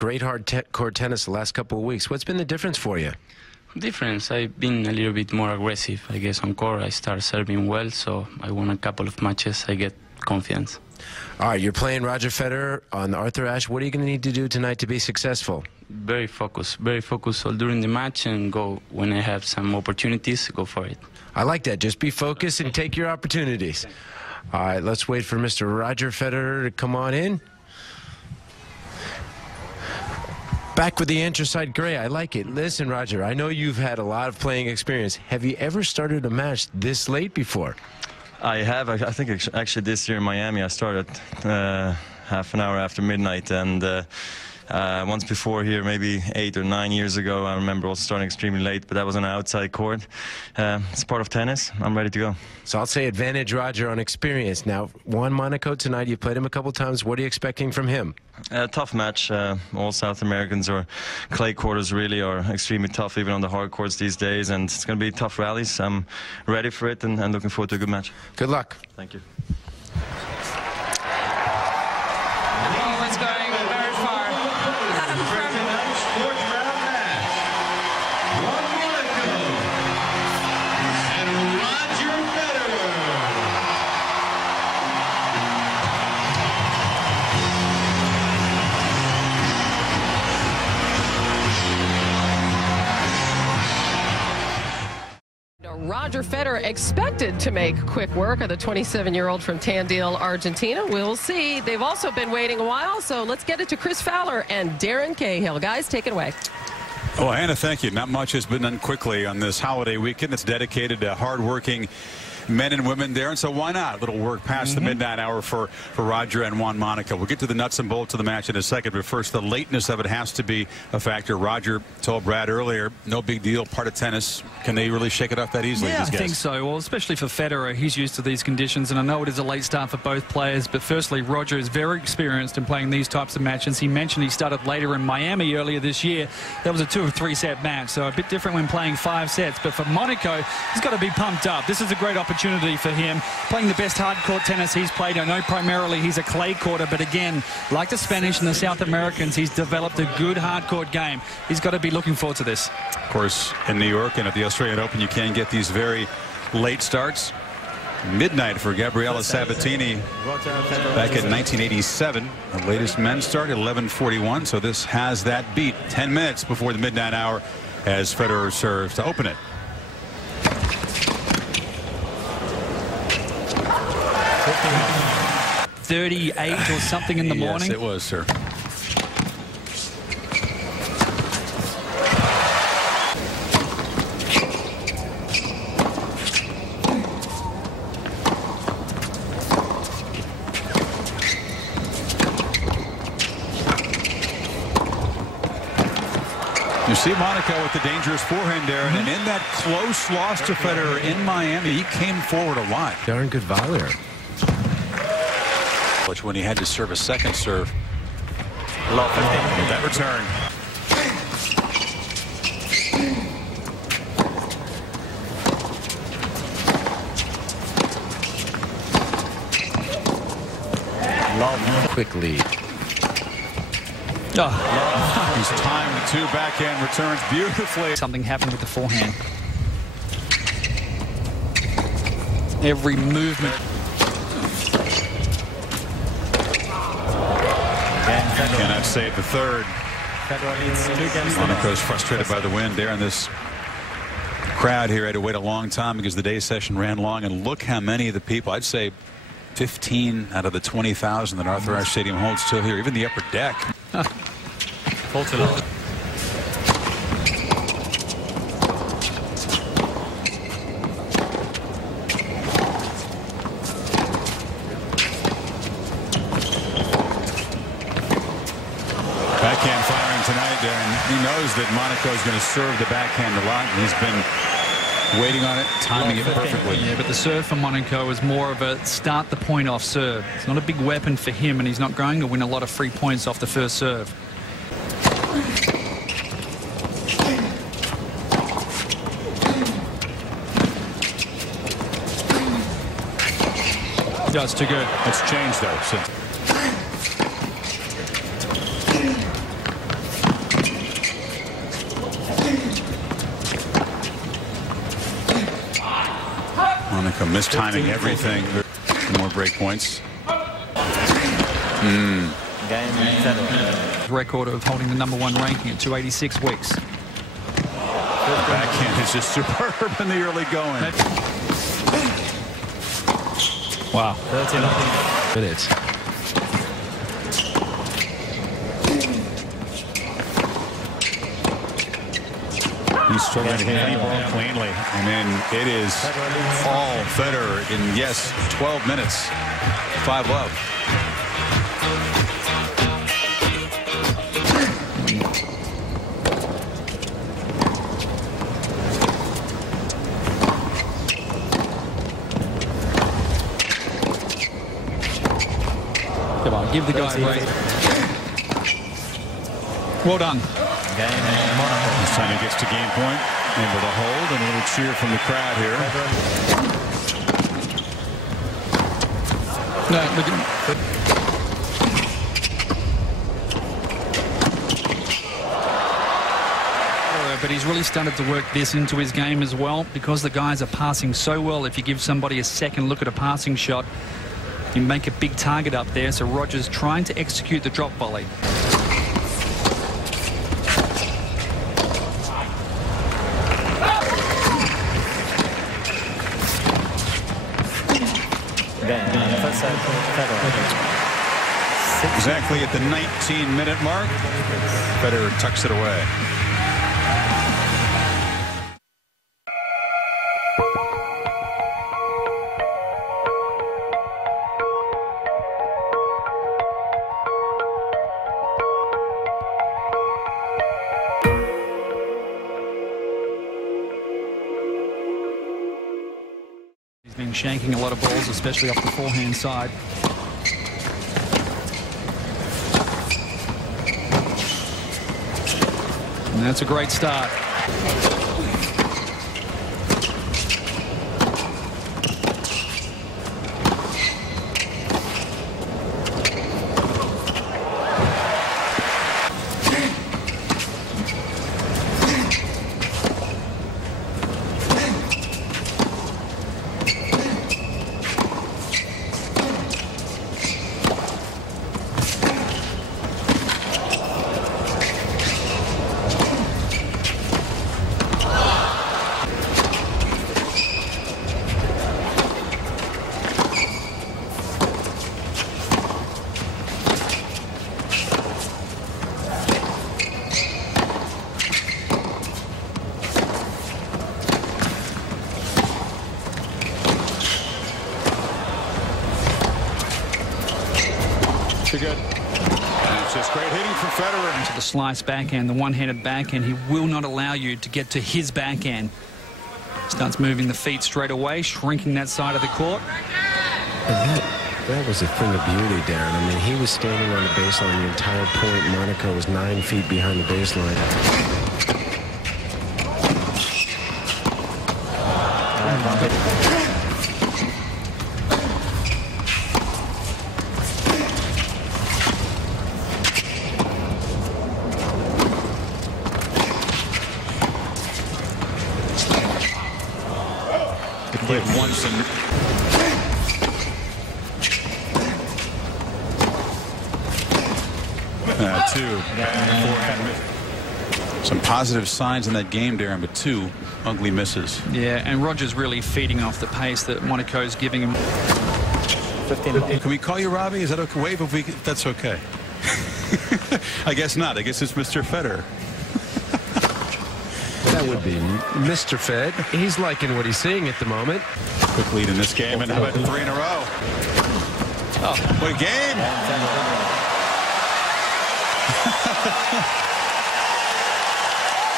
Great court tennis the last couple of weeks. What's been the difference for you? Difference, I've been a little bit more aggressive, I guess, on court. I start serving well, so I won a couple of matches. I get confidence. All right, you're playing Roger Federer on Arthur Ashe. What are you going to need to do tonight to be successful? Very focused all during the match, and go when I have some opportunities, go for it. I like that. Just be focused and take your opportunities. All right, let's wait for Mr. Roger Federer to come on in. Back with the anthracite gray. I like it. Listen, Roger, I know you've had a lot of playing experience. Have you ever started a match this late before? I have. I think actually this year in Miami I started half an hour after midnight, and once before here, maybe 8 or 9 years ago, I remember also starting extremely late, but that was on an outside court. It's part of tennis. I'm ready to go. So I'll say advantage Roger on experience. Now, Juan Monaco tonight, you played him a couple times. What are you expecting from him? Tough match. All South Americans or clay quarters really are extremely tough, even on the hard courts these days, and it's going to be tough rallies. I'm ready for it and looking forward to a good match. Good luck. Thank you. It's going very far. Fourth round match. Juan Monaco and Roger Federer. Roger Federer expected to make quick work of the 27-year-old from Tandil, Argentina. We'll see. They've also been waiting a while, so let's get it to Chris Fowler and Darren Cahill. Guys, take it away. Well, Hannah, thank you. Not much has been done quickly on this holiday weekend. It's dedicated to hardworking men and women there, and so why not? A little work past the midnight hour for Roger and Juan Monaco. We'll get to the nuts and bolts of the match in a second, but first, the lateness of it has to be a factor. Roger told Brad earlier, no big deal, part of tennis. Can they really shake it off that easily? Yeah, I think so. Well, especially for Federer, he's used to these conditions, and I know it is a late start for both players, but firstly, Roger is very experienced in playing these types of matches. He mentioned he started later in Miami earlier this year. That was a 2 or 3 set match, so a bit different when playing 5 sets, but for Monaco, he's got to be pumped up. This is a great opportunity for him. Playing the best hard court tennis he's played. I know primarily he's a clay courter, but again, like the Spanish and the South Americans, he's developed a good hard court game. He's got to be looking forward to this. Of course, in New York and at the Australian Open, you can get these very late starts. Midnight for Gabriela Sabatini back in 1987. The latest men's start at 11:41, so this has that beat 10 minutes before the midnight hour as Federer serves to open it. .38 or something in the morning. Yes, it was, sir. You see Monaco with the dangerous forehand there, and in that close loss to Federer in Miami, he came forward a lot. Darn good volleyer. When he had to serve a second serve. Love that return. Quick lead. Oh. He's timed 2 backhand returns beautifully. Something happened with the forehand. Every movement. Cannot save the third. Monaco's frustrated by the wind there, and this crowd here had to wait a long time because the day session ran long, and look how many of the people, I'd say 15 out of the 20,000 that Arthur Ashe Stadium holds still here, even the upper deck. Backhand firing tonight, Darren. He knows that Monaco is going to serve the backhand a lot, and he's been waiting on it, timing it perfectly. Yeah, but the serve for Monaco is more of a start the point off serve. It's not a big weapon for him, and he's not going to win a lot of free points off the first serve. Yeah, it's too good. It's changed, though, since mistiming everything. More break points. Record of holding the #1 ranking at 286 weeks. The backhand is just superb in the early going. Wow. 13 minutes. He's struggling to hit any ball cleanly. And then it is all Federer in, yes, 12 minutes. 5 love. Come on, give the guy a break. Well done. This time he gets to game point, able to hold, and a little cheer from the crowd here. No, look at but he's really started to work this into his game as well, because the guys are passing so well. If you give somebody a second look at a passing shot, you make a big target up there. So Rogers trying to execute the drop volley. Exactly at the 19-minute mark, Federer tucks it away. He's been shanking a lot of balls, especially off the forehand side. And that's a great start. Too good. And it's just great hitting from Federer. Into the slice backhand, the one-handed backhand. He will not allow you to get to his backhand. Starts moving the feet straight away, shrinking that side of the court. And that was a thing of beauty, Darren. I mean, he was standing on the baseline the entire point. Monaco was 9 feet behind the baseline. Played once and two. Some positive signs in that game, Darren, but 2 ugly misses. Yeah, and Rogers really feeding off the pace that Monaco's giving him. 15 balls. Can we call you Robbie? Is that okay? Wave if that's okay. I guess not. I guess it's Mr. Federer. That would be Mr. Fed. He's liking what he's seeing at the moment. Quick lead in this game, and how about 3 in a row? Oh, what a game!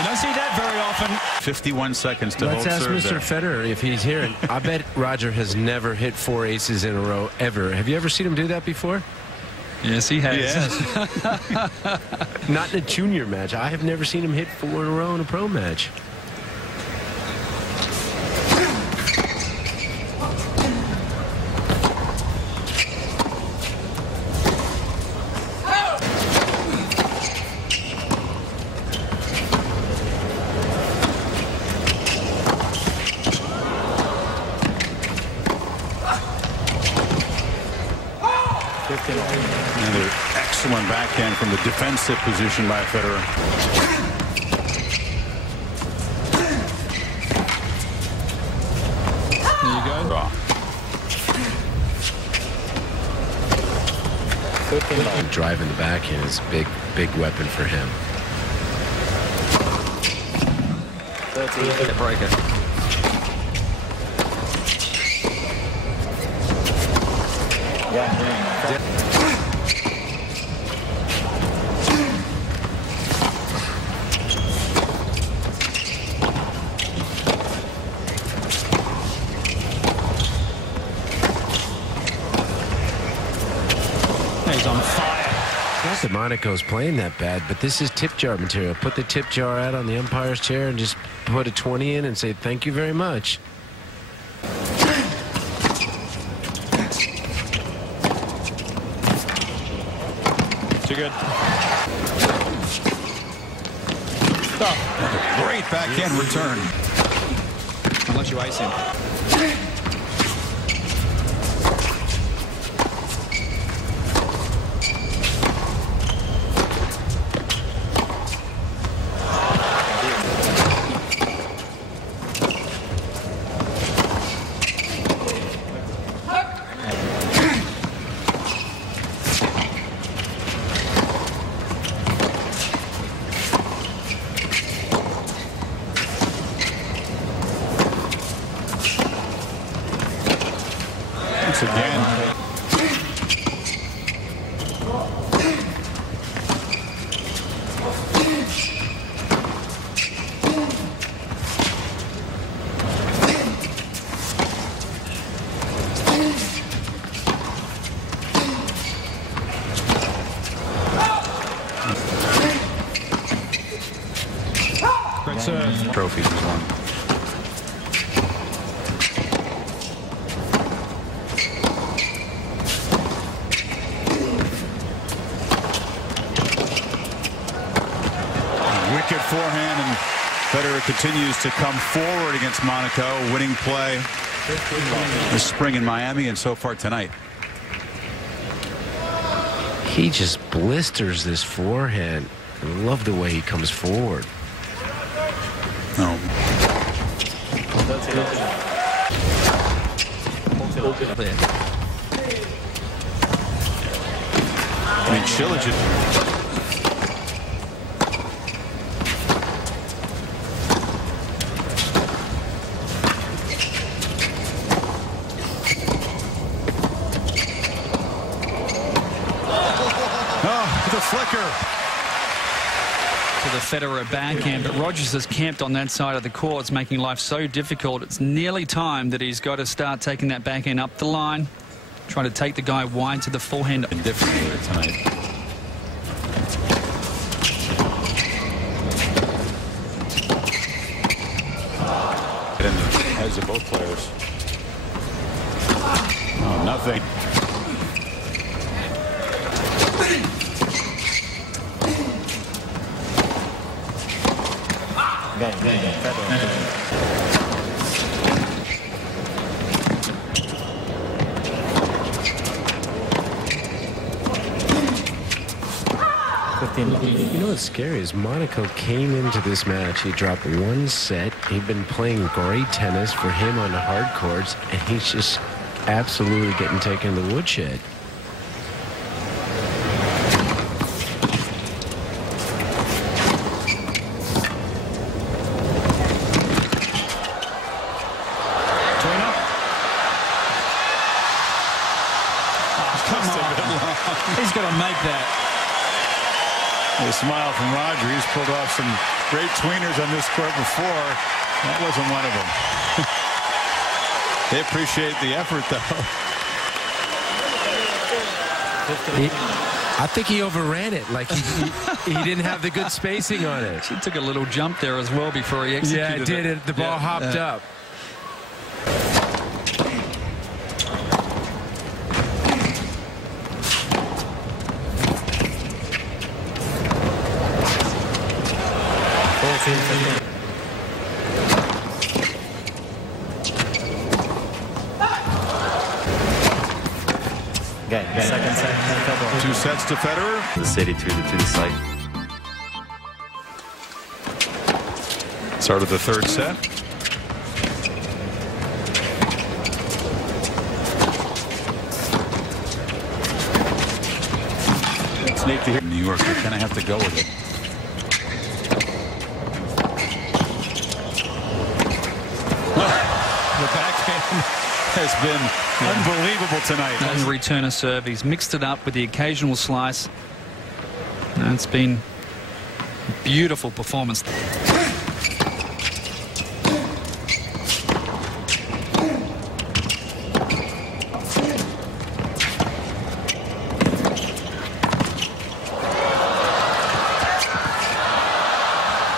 You don't see that very often. 51 seconds to Let's hold ask serve Mr. there. Federer if he's here. And I bet Roger has never hit 4 aces in a row, ever. Have you ever seen him do that before? Yes, he has. Yes. Not in a junior match. I have never seen him hit 4 in a row in a pro match. backhand from the defensive position by Federer. There you go. Draw. Driving the backhand is a big weapon for him. 13 the breaker. He's on fire. Not that Monaco's playing that bad, but this is tip jar material. Put the tip jar out on the umpire's chair and just put a 20 in and say thank you very much. Too good. Stop. Great backhand return. Unless you ice him. Again. Great serve. Trophies was won. Wicked forehand, and Federer continues to come forward against Monaco, winning play this spring in Miami and so far tonight. He just blisters this forehand. I love the way he comes forward. Oh. I mean, Cilic. The flicker. To the Federer backhand, but Rogers has camped on that side of the court. It's making life so difficult. It's nearly time that he's got to start taking that backhand up the line, trying to take the guy wide to the forehand. And different here tonight. In the heads of both players. Oh, nothing. You know what's scary is Monaco came into this match. He dropped one set. He'd been playing great tennis for him on the hard courts, and he's just absolutely getting taken to the woodshed. He's got to make that. A smile from Roger. He's pulled off some great tweeners on this court before. That wasn't one of them. They appreciate the effort, though. I think he overran it. Like he didn't have the good spacing on it. He took a little jump there as well before he executed it. Yeah, it did. The ball hopped up. Okay, second set. Federer. 2 sets to Federer. The city to the side. Start of the 3rd set. It's neat to hear. New York, you kind of have to go with it. The backhand has been unbelievable tonight. Doesn't return a serve. He's mixed it up with the occasional slice. And it's been a beautiful performance.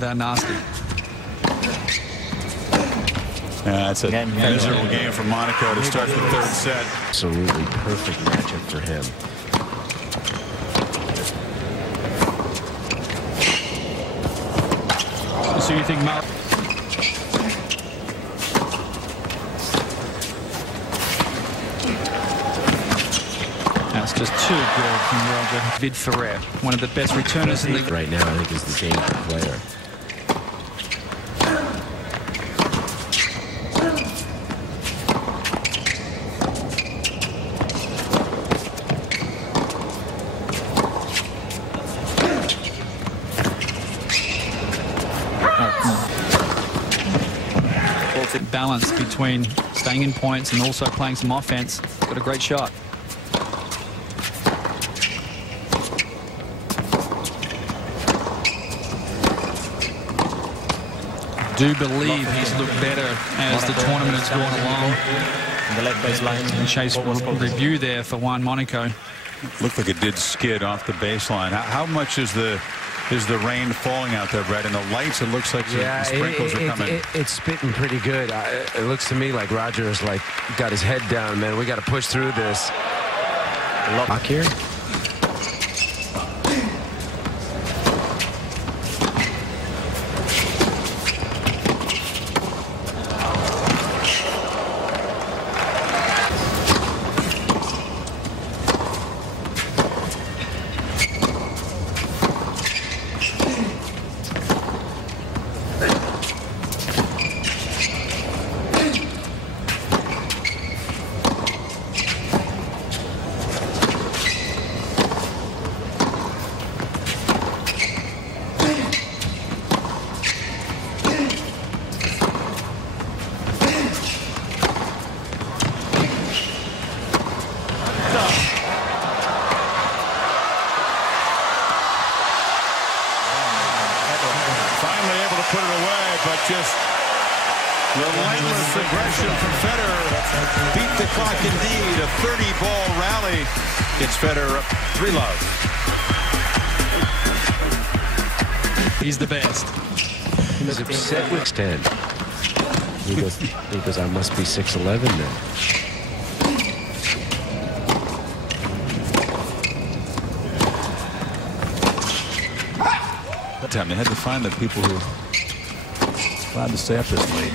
They're nasty. It's a miserable game for Monaco to start the 3rd set. Absolutely perfect matchup for him. So you think Murray? That's just too good from Roger. Federer, one of the best returners in the right now, I think is the game player. balance between staying in points and also playing some offense. Got a great shot. Do believe he's looked better as the tournament has gone along. The leg baseline. And chase review there for Juan Monaco. Looked like it did skid off the baseline. How much is the rain falling out there, Brett? And the lights, it looks like the sprinkles are coming. It's spitting pretty good. It looks to me like Roger's like got his head down, man. We got to push through this. Lock here. Put it away, but just relentless aggression from Federer. Beat the clock indeed. A 30-ball rally gets Federer up 3-love. He's the best. He was upset with 10. He goes, I must be 6'11" then. That time they had to find the people who allowed to stay up this late.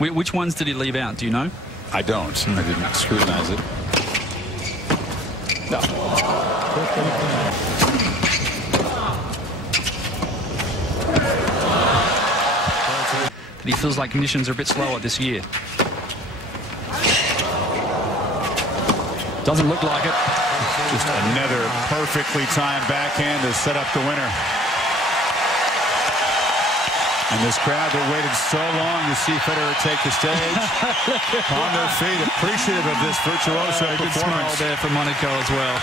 Which ones did he leave out? Do you know? I don't. I didn't scrutinize it. No. that he feels like conditions are a bit slower this year. Doesn't look like it. Just another perfectly timed backhand to set up the winner. And this crowd that waited so long to see Federer take the stage on their feet, appreciative of this virtuoso Good smile performance. there from Monaco as well.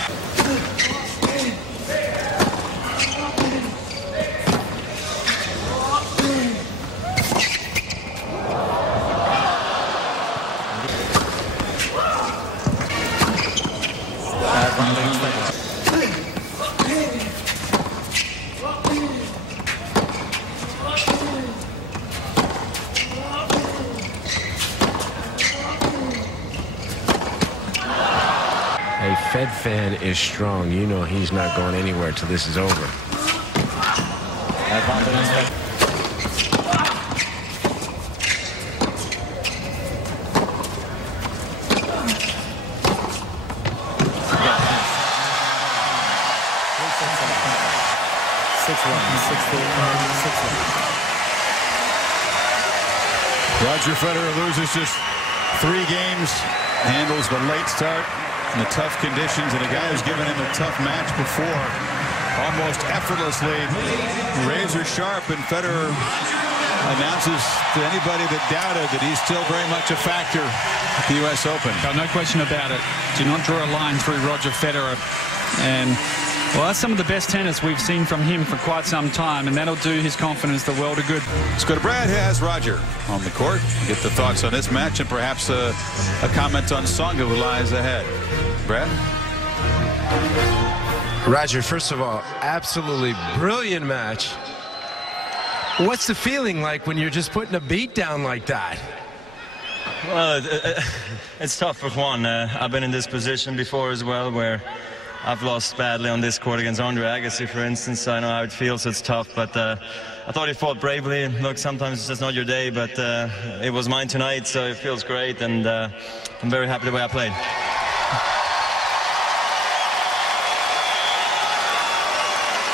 A Fed fan is strong. You know he's not going anywhere till this is over. Roger Federer loses just 3 games, handles the late start and the tough conditions, and a guy who's given him a tough match before almost effortlessly, razor sharp, and Federer announces to anybody that doubted that he's still very much a factor at the U.S. Open. No question about it. Do not draw a line through Roger Federer. And well, that's some of the best tennis we've seen from him for quite some time, and that'll do his confidence the world of good. Let's go to Brad, who has Roger on the court. Get the thoughts on this match and perhaps a comment on Tsonga, who lies ahead. Brad? Roger, first of all, absolutely brilliant match. What's the feeling like when you're just putting a beat down like that? Well, it's tough for Juan. I've been in this position before as well, where I've lost badly on this court against Andre Agassi, for instance. I know how it feels, so it's tough, but I thought he fought bravely. Look, sometimes it's just not your day, but it was mine tonight, so it feels great, and I'm very happy the way I played.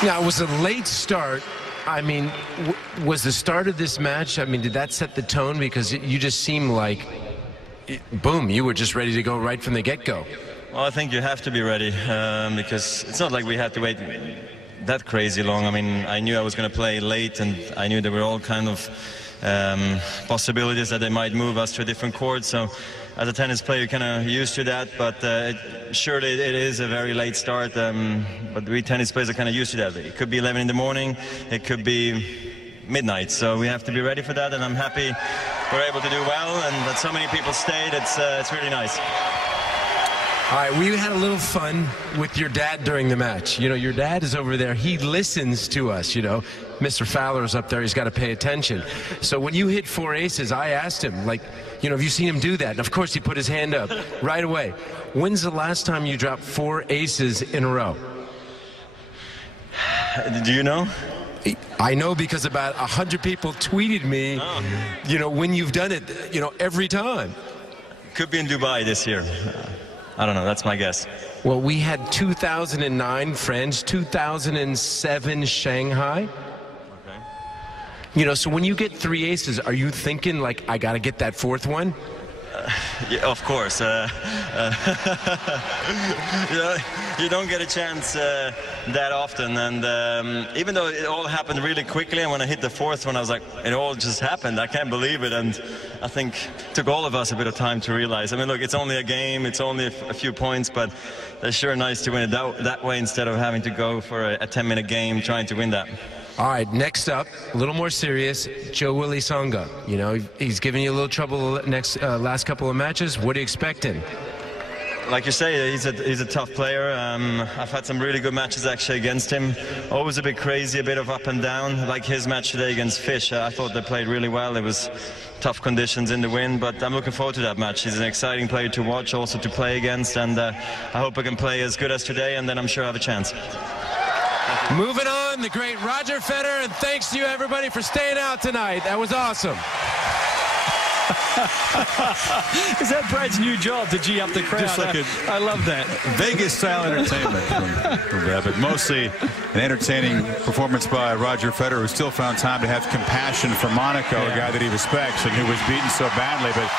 Now, it was a late start. I mean, was the start of this match, I mean, did that set the tone? Because you just seemed like, boom, you were just ready to go right from the get-go. Well, I think you have to be ready, because it's not like we had to wait that crazy long. I mean, I knew I was going to play late, and I knew there were all kind of possibilities that they might move us to a different court. So as a tennis player, you're kind of used to that, but surely it is a very late start. But we tennis players are kind of used to that. It could be 11 in the morning, it could be midnight, so we have to be ready for that, and I'm happy we're able to do well, and that so many people stayed. It's really nice. All right, we had a little fun with your dad during the match. You know, your dad is over there. He listens to us, you know. Mr. Fowler's up there. He's got to pay attention. So when you hit 4 aces, I asked him, like, you know, have you seen him do that? And, of course, he put his hand up right away. When's the last time you dropped 4 aces in a row? Do you know? I know because about 100 people tweeted me, you know, when you've done it, you know, every time. Could be in Dubai this year. I don't know. That's my guess. Well, we had 2009 French, 2007 Shanghai. Okay. You know, so when you get 3 aces, are you thinking, like, I got to get that 4th one? Yeah, of course. You don't get a chance that often, and even though it all happened really quickly, and when I hit the 4th one, I was like, it all just happened. I can't believe it, and I think it took all of us a bit of time to realize. I mean, look, it's only a game, it's only a few points, but it's sure nice to win it that way instead of having to go for a 10-minute game trying to win that. All right, next up, a little more serious, Joe-Willie Tsonga. You know, he's giving you a little trouble last couple of matches. What are you expecting? Like you say, he's a tough player. I've had some really good matches actually against him. Always a bit crazy, a bit of up and down, like his match today against Fish. I thought they played really well. It was tough conditions in the wind, but I'm looking forward to that match. He's an exciting player to watch, also to play against, and I hope I can play as good as today, and then I'm sure I have a chance. Moving on, the great Roger Federer, and thanks to you, everybody, for staying out tonight. That was awesome. Is that Brad's new job to G up the crowd? Just like I love that. Vegas-style entertainment from Brad, but mostly an entertaining performance by Roger Federer, who still found time to have compassion for Monaco, a guy that he respects and who was beaten so badly, but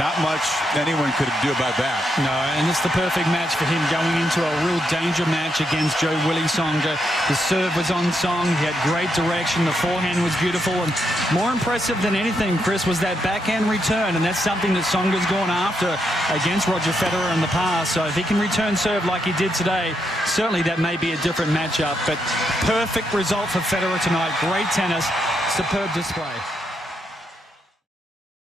not much anyone could do about that. No, and it's the perfect match for him going into a real danger match against Joe Willie Tsonga. The serve was on song. He had great direction. The forehand was beautiful. And more impressive than anything, Chris, was that backhand return. And that's something that Tsonga's gone after against Roger Federer in the past. So if he can return serve like he did today, certainly that may be a different matchup. But perfect result for Federer tonight. Great tennis. Superb display.